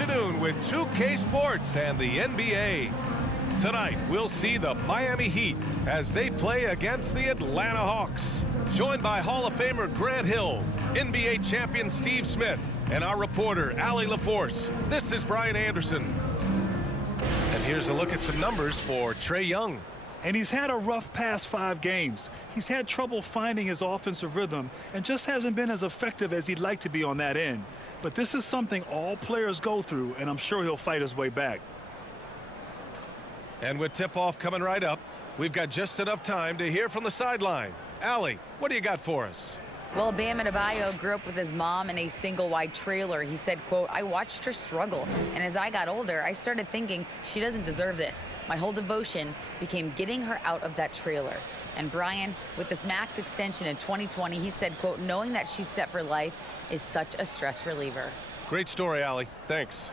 afternoon with 2K Sports and the NBA. Tonight, we'll see the Miami Heat as they play against the Atlanta Hawks. Joined by Hall of Famer Grant Hill, NBA champion Steve Smith, and our reporter, Allie LaForce. This is Brian Anderson. And here's a look at some numbers for Trae Young. And he's had a rough past 5 games. He's had trouble finding his offensive rhythm and just hasn't been as effective as he'd like to be on that end. But this is something all players go through, and I'm sure he'll fight his way back. And with tip-off coming right up, we've got just enough time to hear from the sideline. Allie, what do you got for us? Well, Bam Adebayo grew up with his mom in a single-wide trailer. He said, quote, "I watched her struggle, and as I got older, I started thinking she doesn't deserve this. My whole devotion became getting her out of that trailer." And Brian, with this max extension in 2020, he said, quote, "Knowing that she's set for life is such a stress reliever." Great story, Allie. Thanks.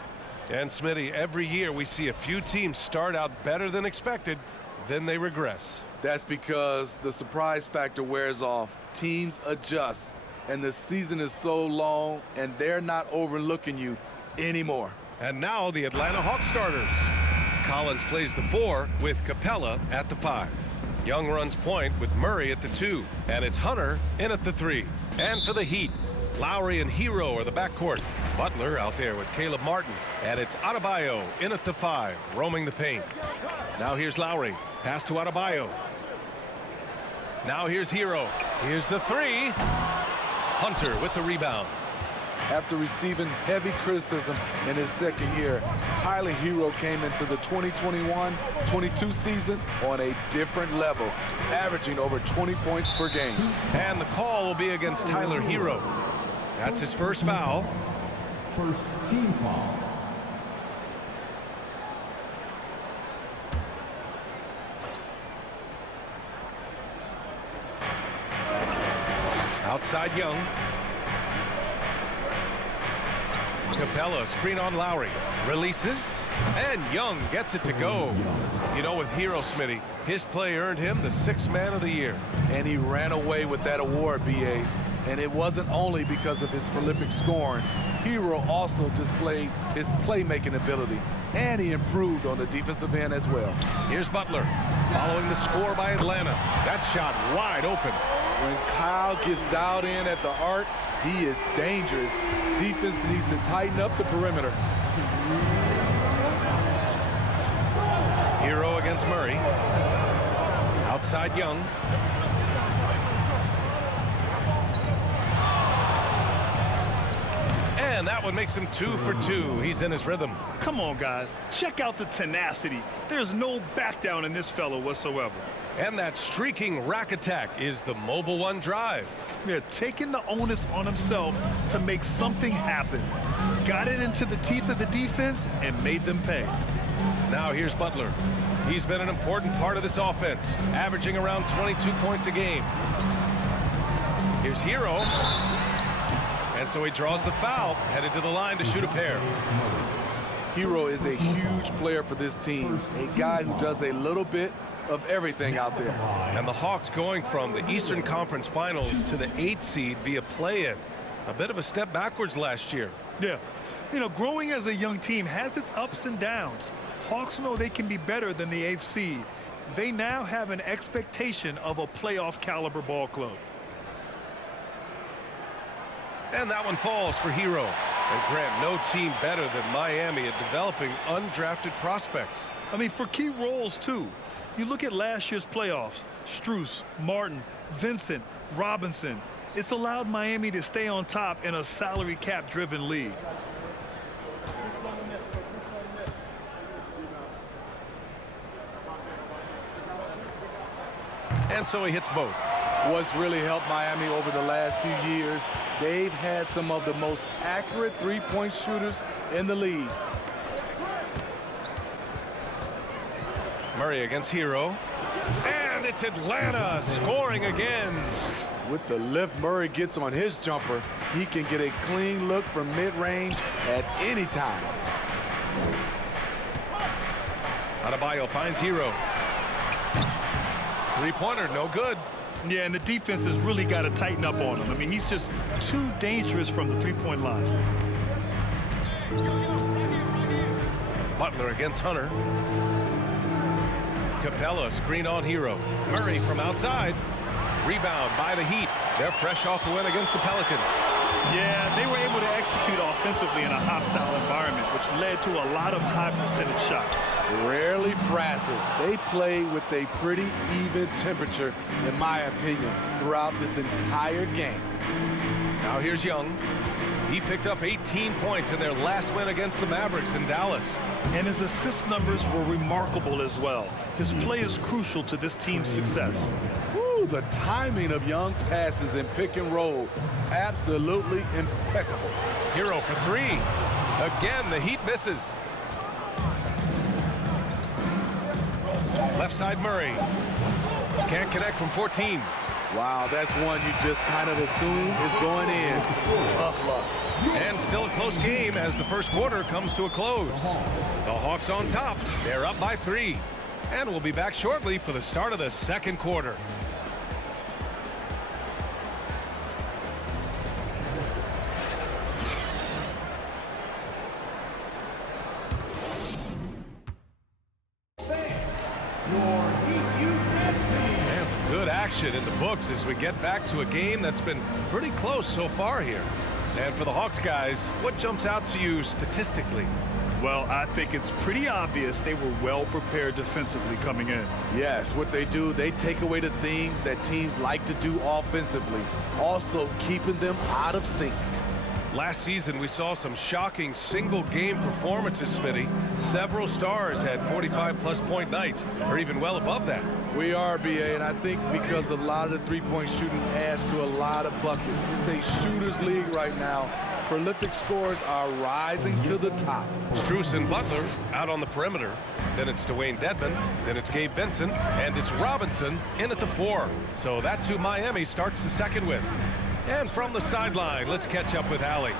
And Smitty, every year we see a few teams start out better than expected, then they regress. That's because the surprise factor wears off. Teams adjust, and the season is so long, and they're not overlooking you anymore. And now the Atlanta Hawks starters. Collins plays the 4 with Capella at the 5. Young runs point with Murray at the 2, and it's Hunter in at the 3. And for the Heat, Lowry and Hero are the backcourt. Butler out there with Caleb Martin, and it's Adebayo in at the 5, roaming the paint. Now here's Lowry, pass to Adebayo. Now here's Hero. Here's the 3. Hunter with the rebound. After receiving heavy criticism in his second year, Tyler Hero came into the 2021-22 season on a different level, averaging over 20 points per game. And the call will be against Tyler Hero. That's his first foul. First team foul. Outside Young. Capella, screen on Lowry. Releases, and Young gets it to go. You know, with Hero, Smitty, his play earned him the 6th man of the year. And he ran away with that award, B.A. And it wasn't only because of his prolific scoring. Hero also displayed his playmaking ability, and he improved on the defensive end as well. Here's Butler, following the score by Atlanta. That shot wide open. When Kyle gets dialed in at the arc, he is dangerous. Defense needs to tighten up the perimeter. Hero against Murray. Outside Young. And that one makes him 2 for 2. He's in his rhythm. Come on, guys. Check out the tenacity. There's no back down in this fellow whatsoever. And that streaking rack attack is the Mobile One drive. They're taking the onus on himself to make something happen. Got it into the teeth of the defense and made them pay. Now here's Butler. He's been an important part of this offense, averaging around 22 points a game. Here's Hero. And so he draws the foul, headed to the line to shoot a pair. Hero is a huge player for this team, a guy who does a little bit of everything out there. And the Hawks going from the Eastern Conference Finals to the 8th seed via play-in. A bit of a step backwards last year. Yeah. You know, growing as a young team has its ups and downs. Hawks know they can be better than the 8th seed. They now have an expectation of a playoff caliber ball club. And that one falls for Hero. And Grant, no team better than Miami at developing undrafted prospects. I mean, for key roles, too. You look at last year's playoffs, Strus, Martin, Vincent, Robinson. It's allowed Miami to stay on top in a salary cap-driven league. And so he hits both. What's really helped Miami over the last few years, they've had some of the most accurate three-point shooters in the league. Murray against Hero. And it's Atlanta scoring again. With the lift Murray gets on his jumper, he can get a clean look from mid-range at any time. Adebayo finds Hero. Three-pointer, no good. Yeah, and the defense has really got to tighten up on him. I mean, he's just too dangerous from the three-point line. Butler against Hunter. Capella screen on Hero. Murray from outside. Rebound by the Heat. They're fresh off the win against the Pelicans. Yeah, they were able to execute offensively in a hostile environment, which led to a lot of high percentage shots. Rarely frazzled. They play with a pretty even temperature, in my opinion, throughout this entire game. Now here's Young. He picked up 18 points in their last win against the Mavericks in Dallas. And his assist numbers were remarkable as well. His play is crucial to this team's success. Woo, the timing of Young's passes in pick and roll, absolutely impeccable. Hero for three. Again, the Heat misses. Left side Murray. Can't connect from 14. Wow, that's one you just kind of assume is going in. Tough luck. And still a close game as the first quarter comes to a close. The Hawks on top. They're up by 3. And we'll be back shortly for the start of the second quarter. And some good action in the books as we get back to a game that's been pretty close so far here. And for the Hawks guys, what jumps out to you statistically? Well, I think it's pretty obvious they were well prepared defensively coming in. Yes, what they do, they take away the things that teams like to do offensively, also keeping them out of sync. Last season, we saw some shocking single-game performances, Smitty. Several stars had 45-plus point nights, or even well above that. We are, BA, and I think because a lot of the three-point shooting adds to a lot of buckets. It's a shooter's league right now. Prolific scorers are rising to the top. Strus and Butler out on the perimeter. Then it's Dwayne Dedmon. Then it's Gabe Vincent. And it's Robinson in at the 4. So that's who Miami starts the second with. And from the sideline, let's catch up with Allie.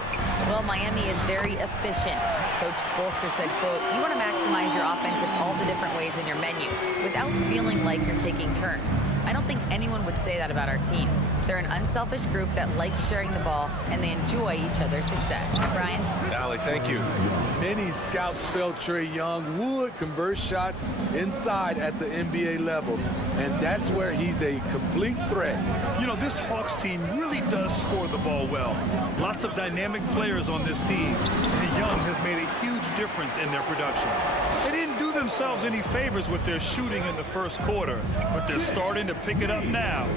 Well, Miami is very efficient. Coach Spoelstra said, quote, you want to maximize your offense in all the different ways in your menu without feeling like you're taking turns. I don't think anyone would say that about our team. They're an unselfish group that likes sharing the ball, and they enjoy each other's success. Brian? Allie, thank you. Many scouts felt Trae Young would convert shots inside at the NBA level, and that's where he's a complete threat. You know, this Hawks team really does score the ball well. Lots of dynamic players on this team, and Young has made a huge difference in their production. They didn't do themselves any favors with their shooting in the first quarter, but they're starting to pick it up now.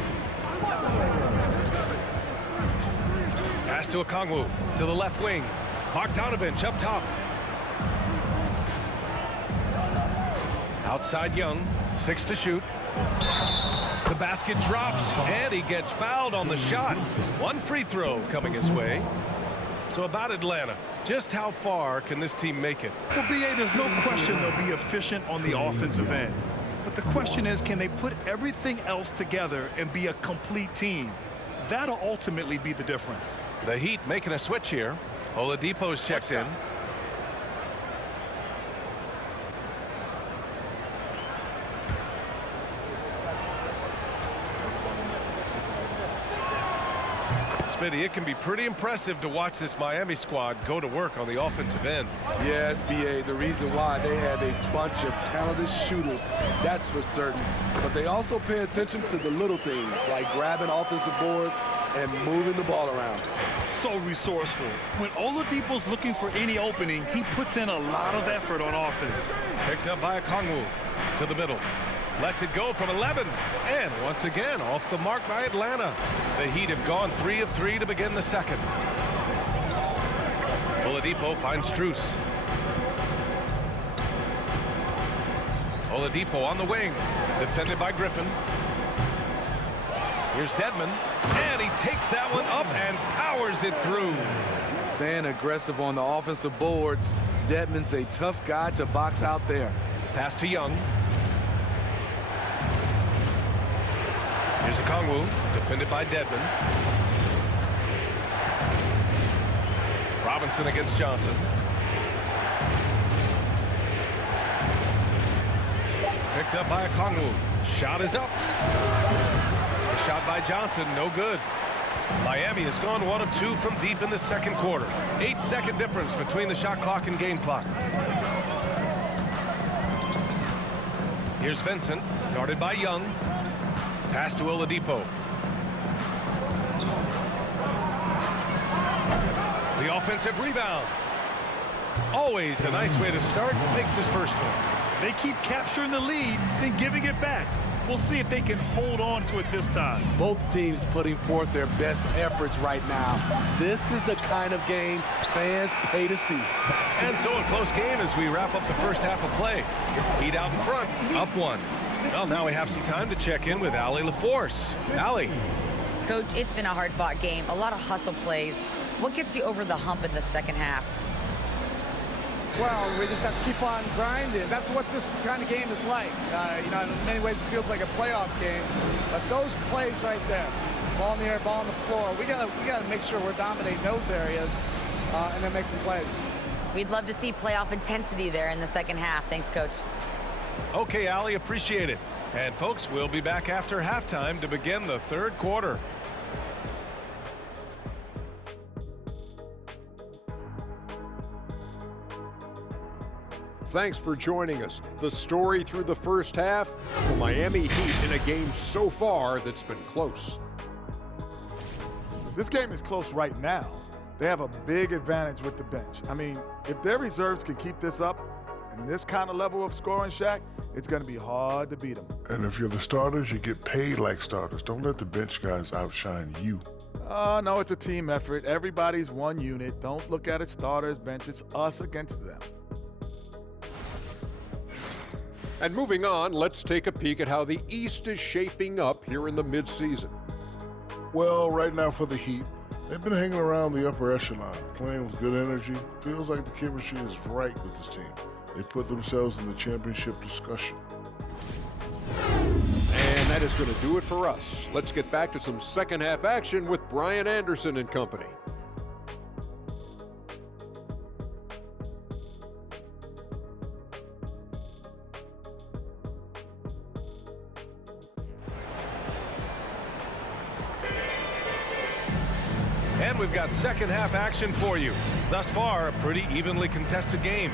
Pass to Okongwu to the left wing. Bogdanovich up top. Outside Young, 6 to shoot. The basket drops, and he gets fouled on the shot. One free throw coming his way. So about Atlanta, just how far can this team make it? Well, BA, there's no question they'll be efficient on the offensive end. But the question is, can they put everything else together and be a complete team? That'll ultimately be the difference. The Heat making a switch here. Oladipo's checked in. Smitty, it can be pretty impressive to watch this Miami squad go to work on the offensive end. Yes, BA, the reason why they have a bunch of talented shooters, that's for certain. But they also pay attention to the little things, like grabbing offensive boards and moving the ball around. So resourceful. When Oladipo's looking for any opening, he puts in a lot of effort on offense. Picked up by Okongwu to the middle. Lets it go from 11. And once again, off the mark by Atlanta. The Heat have gone 3 of 3 to begin the second. Oladipo finds Strus. Oladipo on the wing. Defended by Griffin. Here's Dedmon. And he takes that one up and powers it through. Staying aggressive on the offensive boards. Dedmon's a tough guy to box out there. Pass to Young. Here's Okongwu, defended by Dedmon. Robinson against Johnson. Picked up by Okongwu. Shot is up. The shot by Johnson, no good. Miami has gone 1 of 2 from deep in the second quarter. 8-second difference between the shot clock and game clock. Here's Vincent, guarded by Young. Pass to Oladipo. The offensive rebound. Always a nice way to start. Makes his first one. They keep capturing the lead, then giving it back. We'll see if they can hold on to it this time. Both teams putting forth their best efforts right now. This is the kind of game fans pay to see. And so a close game as we wrap up the first half of play. Heat out in front, up one. Well, now we have some time to check in with Allie LaForce. Allie. Coach, it's been a hard-fought game. A lot of hustle plays. What gets you over the hump in the second half? Well, we just have to keep on grinding. That's what this kind of game is like. You know, in many ways it feels like a playoff game. But those plays right there, ball in the air, ball on the floor, we gotta make sure we're dominating those areas and then make some plays. We'd love to see playoff intensity there in the second half. Thanks, Coach. Okay, Allie, appreciate it. And folks, we'll be back after halftime to begin the third quarter. Thanks for joining us. The story through the first half, the Miami Heat in a game so far that's been close. This game is close right now. They have a big advantage with the bench. I mean, if their reserves can keep this up and this kind of level of scoring, Shaq, it's going to be hard to beat them. And if you're the starters, you get paid like starters. Don't let the bench guys outshine you. No, it's a team effort. Everybody's one unit. Don't look at it starters, bench. It's us against them. And moving on, let's take a peek at how the East is shaping up here in the midseason. Well, right now for the Heat, they've been hanging around the upper echelon, playing with good energy. Feels like the chemistry is right with this team. They put themselves in the championship discussion. And that is going to do it for us. Let's get back to some second half action with Brian Anderson and company. And we've got second half action for you. Thus far, a pretty evenly contested game.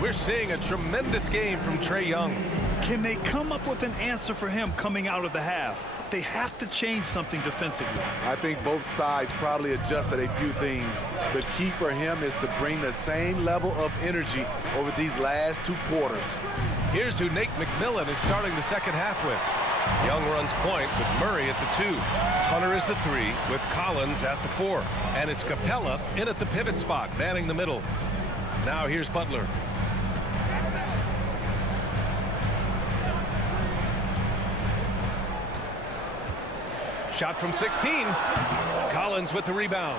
We're seeing a tremendous game from Trae Young. Can they come up with an answer for him coming out of the half? They have to change something defensively. I think both sides probably adjusted a few things. The key for him is to bring the same level of energy over these last two quarters. Here's who Nate McMillan is starting the second half with. Young runs point with Murray at the 2. Hunter is the 3 with Collins at the 4. And it's Capella in at the pivot spot, manning the middle. Now here's Butler. Shot from 16. Collins with the rebound.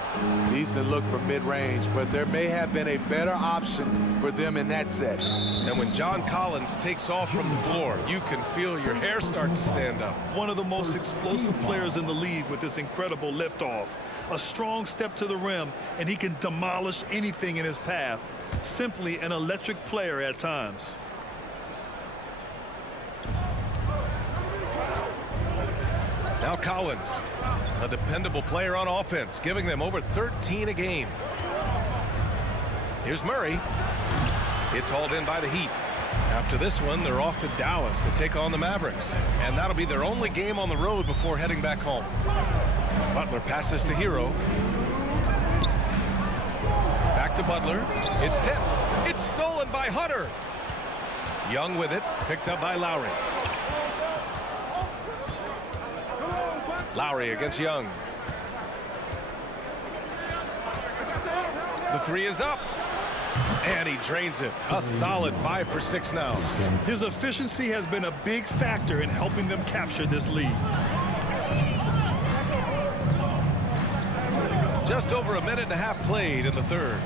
Decent look from mid-range, but there may have been a better option for them in that set. And when John Collins takes off from the floor, you can feel your hair start to stand up. One of the most explosive players in the league with this incredible liftoff. A strong step to the rim, and he can demolish anything in his path. Simply an electric player at times. Now Collins, a dependable player on offense, giving them over 13 a game. Here's Murray. It's hauled in by the Heat. After this one, they're off to Dallas to take on the Mavericks. And that'll be their only game on the road before heading back home. Butler passes to Hero. Back to Butler. It's tipped. It's stolen by Hunter. Young with it, picked up by Lowry. Lowry against Young. The 3 is up. And he drains it. A solid 5 for 6 now. His efficiency has been a big factor in helping them capture this lead. Just over a minute and a half played in the third.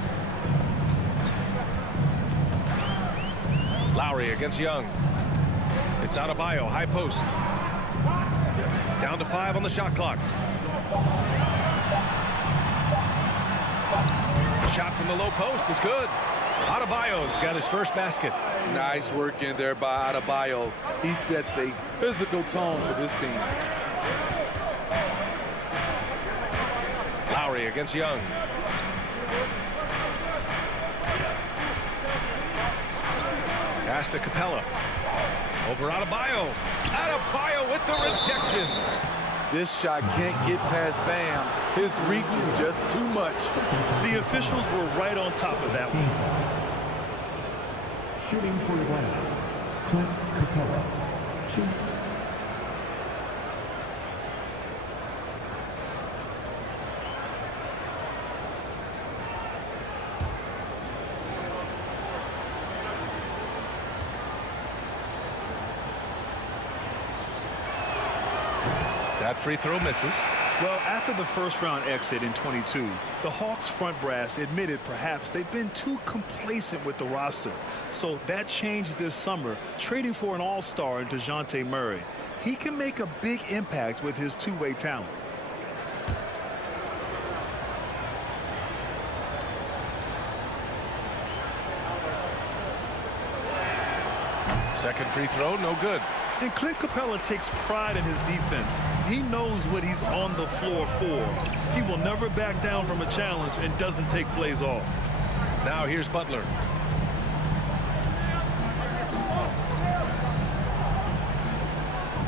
Lowry against Young. It's Adebayo, high post. Down to 5 on the shot clock. Shot from the low post is good. Adebayo's got his first basket. Nice work in there by Adebayo. He sets a physical tone for this team. Lowry against Young. Pass to Capella. Over Adebayo. Adebayo with the rejection. This shot can't get past Bam. His reach is just too much. The officials were right on top of that one. Shooting for Atlanta, Clint Capella, 2. That free throw misses. Well, after the first-round exit in 22, the Hawks front brass admitted perhaps they've been too complacent with the roster. So that changed this summer, trading for an all-star in DeJounte Murray. He can make a big impact with his two-way talent. Second free throw, no good. And Clint Capella takes pride in his defense. He knows what he's on the floor for. He will never back down from a challenge and doesn't take plays off. Now here's Butler.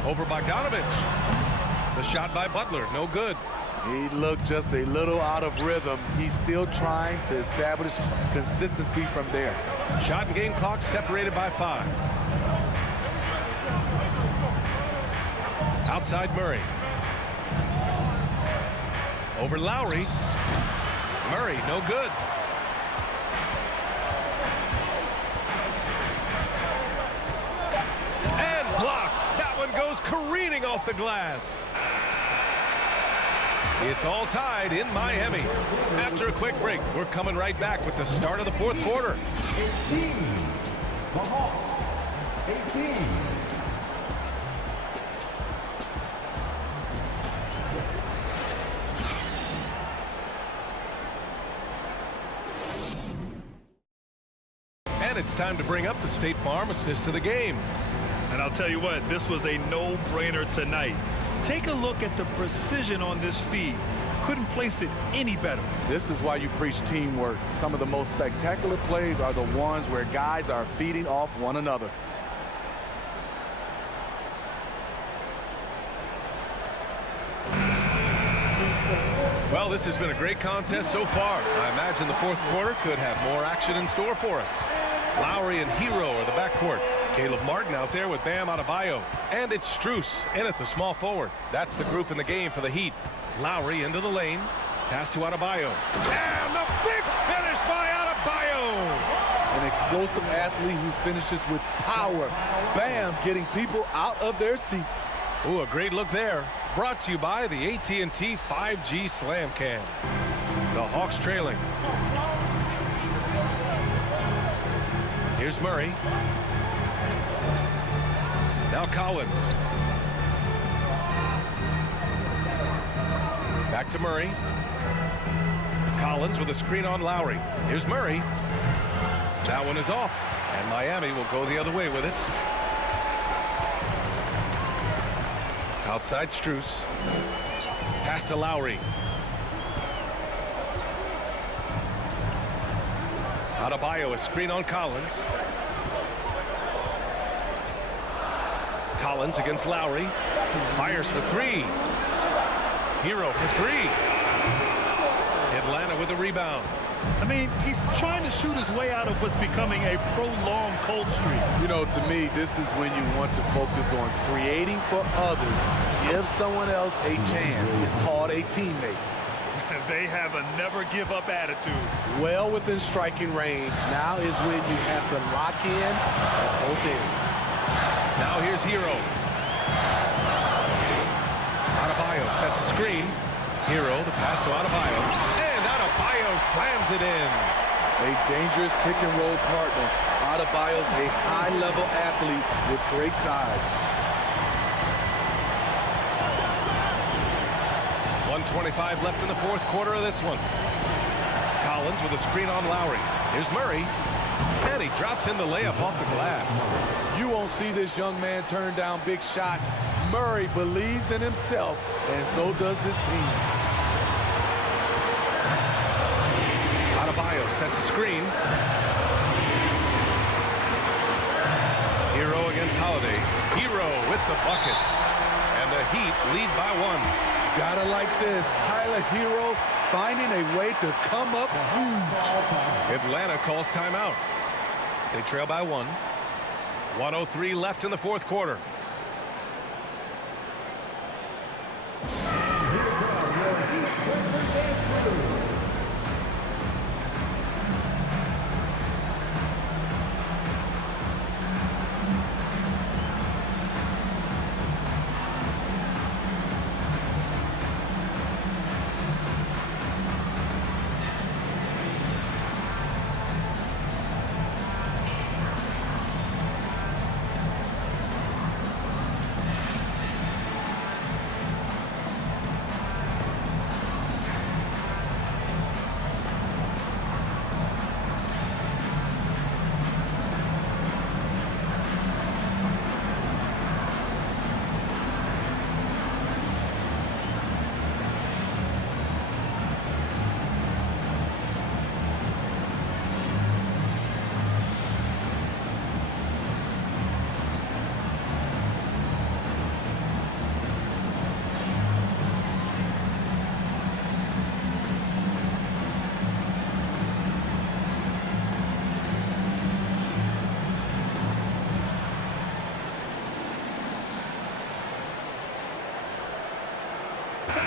Over Bogdanovich. The shot by Butler, no good. He looked just a little out of rhythm. He's still trying to establish consistency from there. Shot and game clock separated by 5. Outside Murray. Over Lowry. Murray, no good. And blocked. That one goes careening off the glass. It's all tied in Miami. After a quick break, we're coming right back with the start of the fourth quarter. 18. The Hawks, 18. And it's time to bring up the State Farm assist to the game. And I'll tell you what, this was a no-brainer tonight. Take a look at the precision on this feed. Couldn't place it any better. This is why you preach teamwork. Some of the most spectacular plays are the ones where guys are feeding off one another. Well, this has been a great contest so far. I imagine the fourth quarter could have more action in store for us. Lowry and Hero are the backcourt. Caleb Martin out there with Bam Adebayo. And it's Strus in at the small forward. That's the group in the game for the Heat. Lowry into the lane. Pass to Adebayo. And the big finish by Adebayo. An explosive athlete who finishes with power. Bam getting people out of their seats. Ooh, a great look there. Brought to you by the AT&T 5G Slam Cam. The Hawks trailing. Here's Murray. Now Collins. Back to Murray. Collins with a screen on Lowry. Here's Murray. That one is off. And Miami will go the other way with it. Outside Strus. Pass to Lowry. Adebayo, a screen on Collins. Collins against Lowry. Fires for 3. Hero for 3. Atlanta with a rebound. I mean, he's trying to shoot his way out of what's becoming a prolonged cold streak. You know, to me, this is when you want to focus on creating for others. Give someone else a chance. It's called a teammate. They have a never-give-up attitude. Well within striking range. Now is when you have to lock in at both ends. Now here's Hero. Adebayo sets a screen. Hero, the pass to Adebayo. And Adebayo slams it in. A dangerous pick-and-roll partner. Adebayo's a high-level athlete with great size. 1:25 left in the fourth quarter of this one. Collins with a screen on Lowry. Here's Murray. And he drops in the layup off the glass. You won't see this young man turn down big shots. Murray believes in himself, and so does this team. Adebayo sets a screen. Hero against Holiday. Hero with the bucket. And the Heat lead by 1. Gotta like this. Tyler Hero finding a way to come up huge. Atlanta calls timeout. They trail by 1. 1:03 left in the fourth quarter.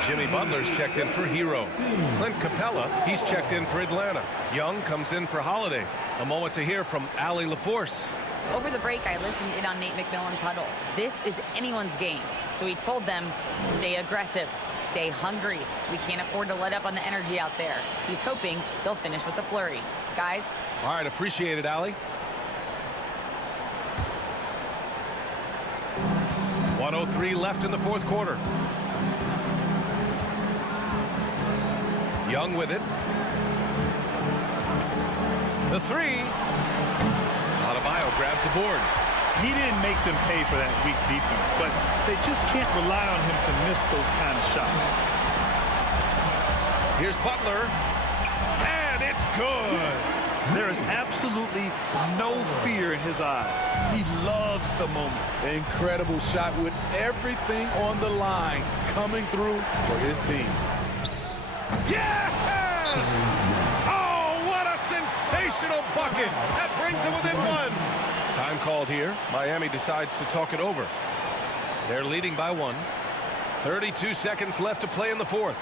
Jimmy Butler's checked in for Hero. Clint Capella, he's checked in for Atlanta. Young comes in for Holiday. A moment to hear from Allie LaForce. Over the break, I listened in on Nate McMillan's huddle. This is anyone's game. So he told them, stay aggressive, stay hungry. We can't afford to let up on the energy out there. He's hoping they'll finish with a flurry. Guys? All right, appreciate it, Allie. 1:03 left in the fourth quarter. Young with it. The three. Adebayo grabs the board. He didn't make them pay for that weak defense, but they just can't rely on him to miss those kind of shots. Here's Butler. And it's good. There is absolutely no fear in his eyes. He loves the moment. Incredible shot with everything on the line coming through for his team. Yes! Oh, what a sensational bucket. That brings it within 1. Time called here. Miami decides to talk it over. They're leading by 1. 32 seconds left to play in the fourth.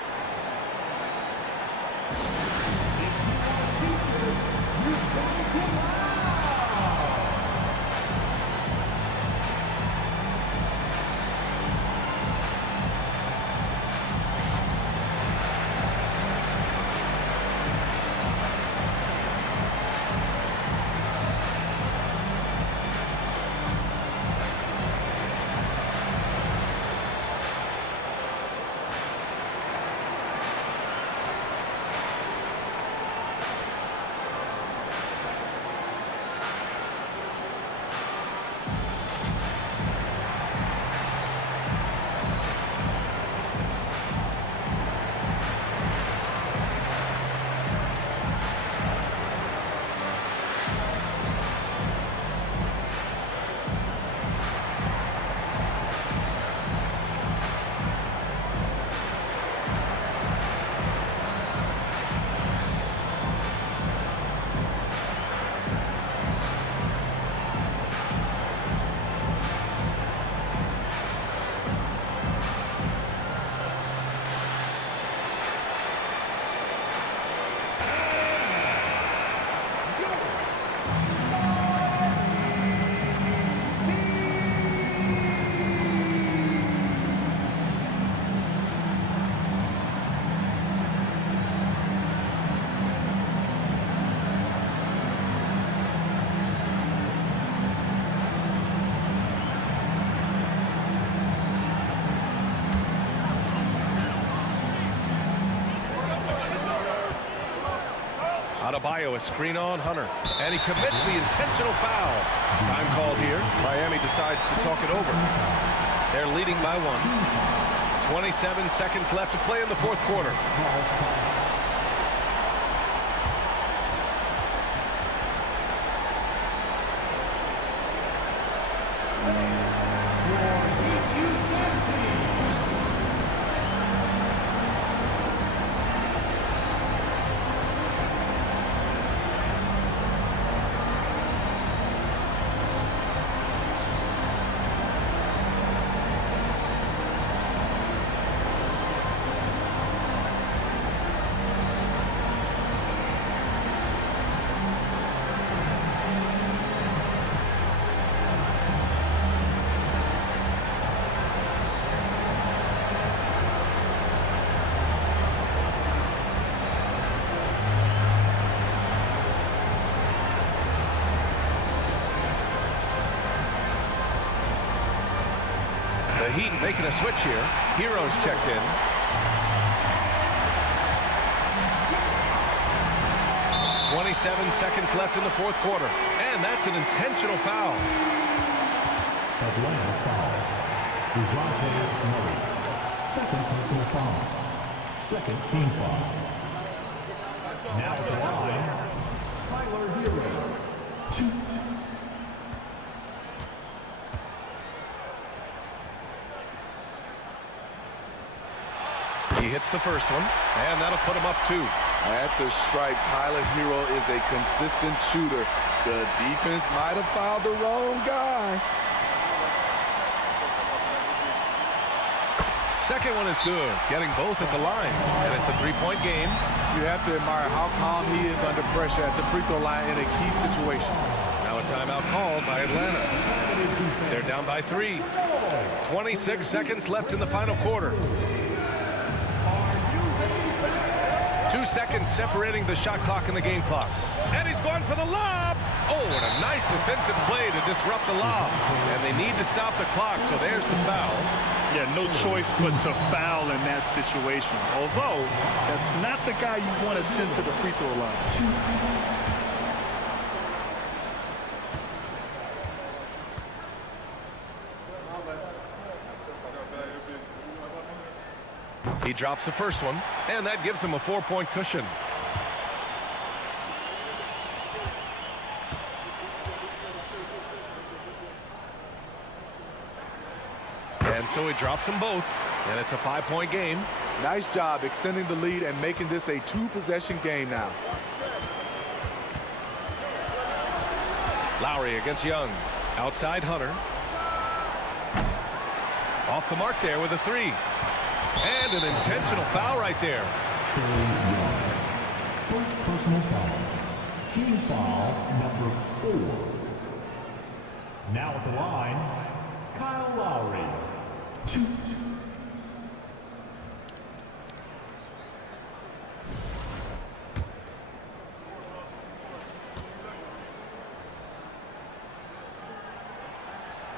Adebayo, a screen on Hunter. And he commits the intentional foul. Time called here. Miami decides to talk it over. They're leading by 1. 27 seconds left to play in the fourth quarter. The Heat making a switch here. Heroes checked in. .27 seconds left in the fourth quarter. And that's an intentional foul. Atlanta foul. DeJounte Murray. Second personal foul. Second team foul. Now at the line, Tyler Hero. 2. He hits the first one, and that'll put him up 2. At the stripe, Tyler Hero is a consistent shooter. The defense might have fouled the wrong guy. Second one is good, getting both at the line, and it's a 3-point game. You have to admire how calm he is under pressure at the free throw line in a key situation. Now a timeout called by Atlanta. They're down by 3. 26 seconds left in the final quarter. 2 seconds separating the shot clock and the game clock. And he's going for the lob. Oh, and a nice defensive play to disrupt the lob. And they need to stop the clock, so there's the foul. Yeah, no choice but to foul in that situation. Although, that's not the guy you want to send to the free throw line. He drops the first one, and that gives him a 4-point cushion. And so he drops them both, and it's a 5-point game. Nice job extending the lead and making this a 2-possession game now. Lowry against Young. Outside Hunter. Off the mark there with a 3. And an intentional foul right there. Trey Young. First personal foul. Team foul number 4. Now at the line, Kyle Lowry. 2.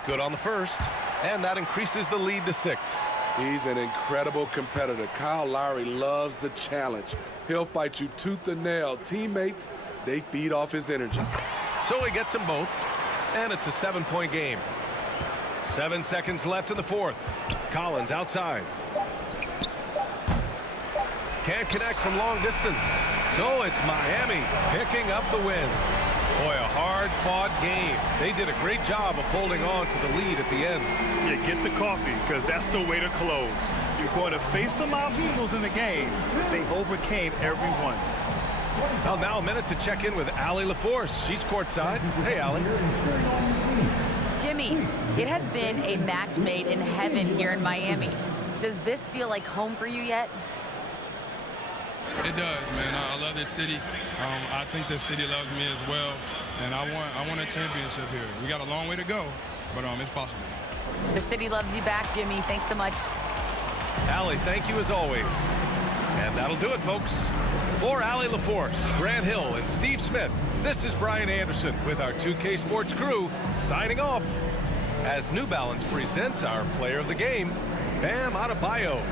Good on the first, and that increases the lead to 6. He's an incredible competitor. Kyle Lowry loves the challenge. He'll fight you tooth and nail. Teammates, they feed off his energy. So he gets them both, and it's a 7-point game. 7 seconds left in the fourth. Collins outside. Can't connect from long distance. So it's Miami picking up the win. Boy, a hard-fought game. They did a great job of holding on to the lead at the end. Yeah, get the coffee, because that's the way to close. You're going to face some obstacles in the game. They overcame every one. Well, now a minute to check in with Allie LaForce. She's courtside. Hey, Allie. Jimmy, it has been a match made in heaven here in Miami. Does this feel like home for you yet? It does, man. I love this city. I think this city loves me as well, and I want a championship here. We got a long way to go, but it's possible. The city loves you back, Jimmy. Thanks so much. Allie, thank you as always. And that'll do it, folks. For Allie LaForce, Grant Hill, and Steve Smith, this is Brian Anderson with our 2K Sports crew signing off as New Balance presents our player of the game, Bam Adebayo.